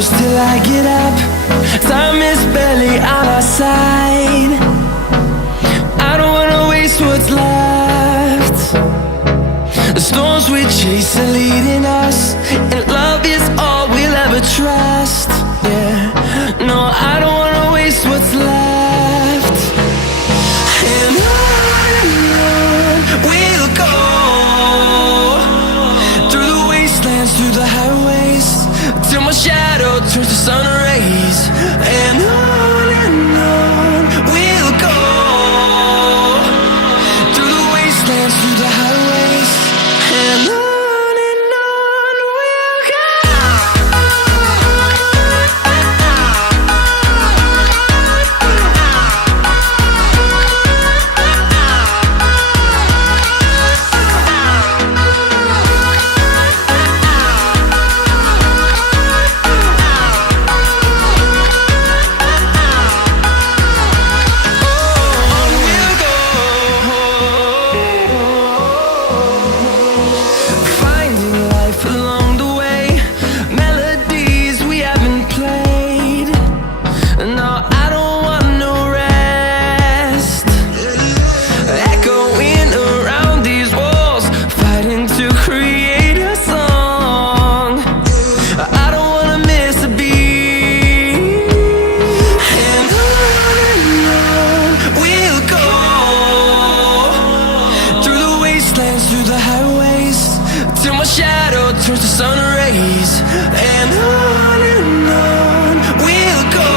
close till I get up. Time is barely on our side. I don't wanna waste what's left. The storms we chase are leading us, and love is all we'll ever trust. Yeah, no, I don't wanna waste what's left. And on we'll go, through the wastelands, through the highways, till my shadow turns to sun rays. And on we'll go, through the wastelands, through the highways, and on we'll go. Through the highways, till my shadow turns to sun rays. And on we'll go,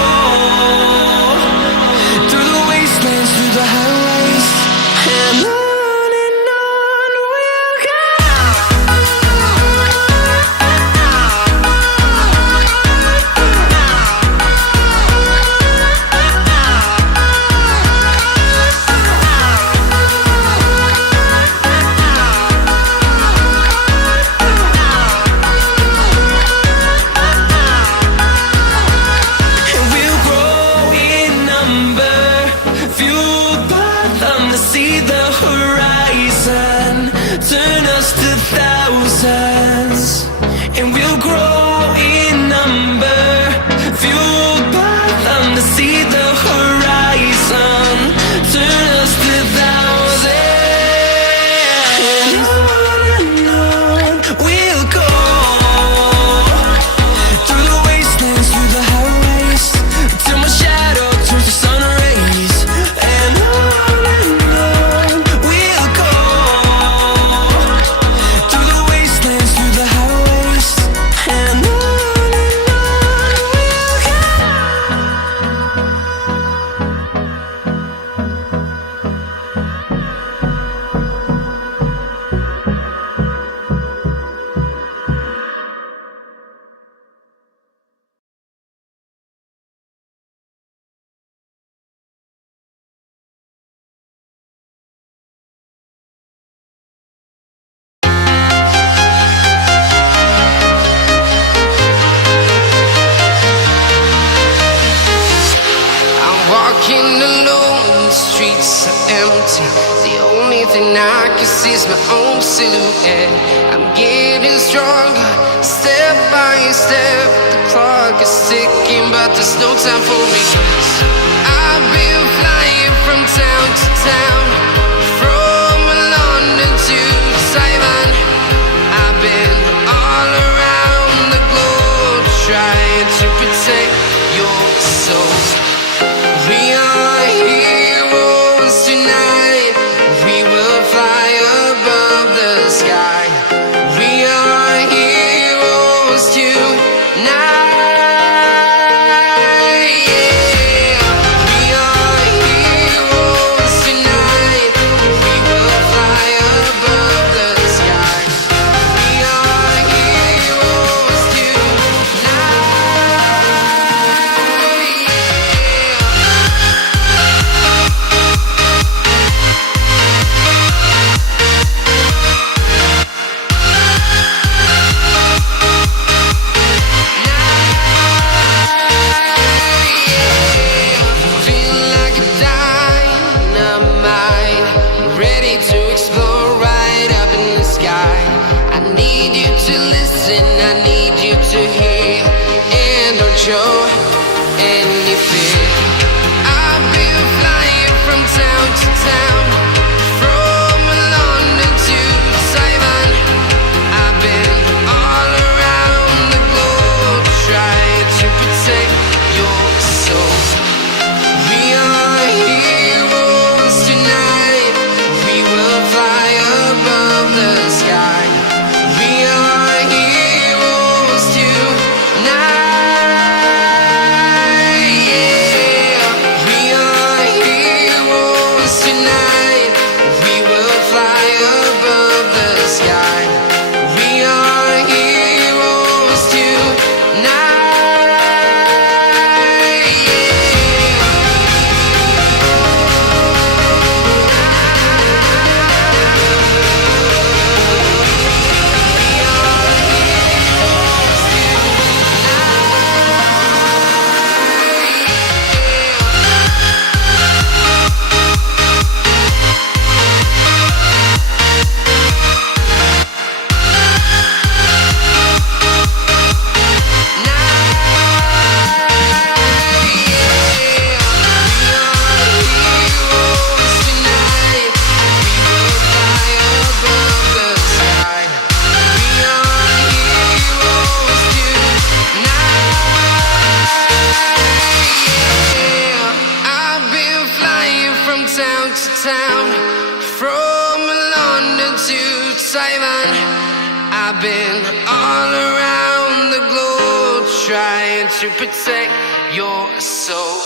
through the wastelands, through the highways, and on we'll go. See the horizon, turn us to thousands, and we'll grow in number, fueled by them to see the horizon, turn us to thousands, and on we'll go, through the wastelands, through the highways, till my shadow turns to sun rays. And walking alone, the streets are empty. The only thing I can see is my own silhouette. I'm getting stronger, step by step. The clock is ticking, but there's no time for regrets. I've been flying from town to town, from London to Taiwan. I've been all around the globe, trying to protect your soul. We are heroes tonight. We will fly above the sky. We are heroes tonight. Yeah, we are heroes tonight. We will fly above the sky. We are heroes tonight. Town to town, from London to Taiwan. I've been all around the globe trying to protect your soul.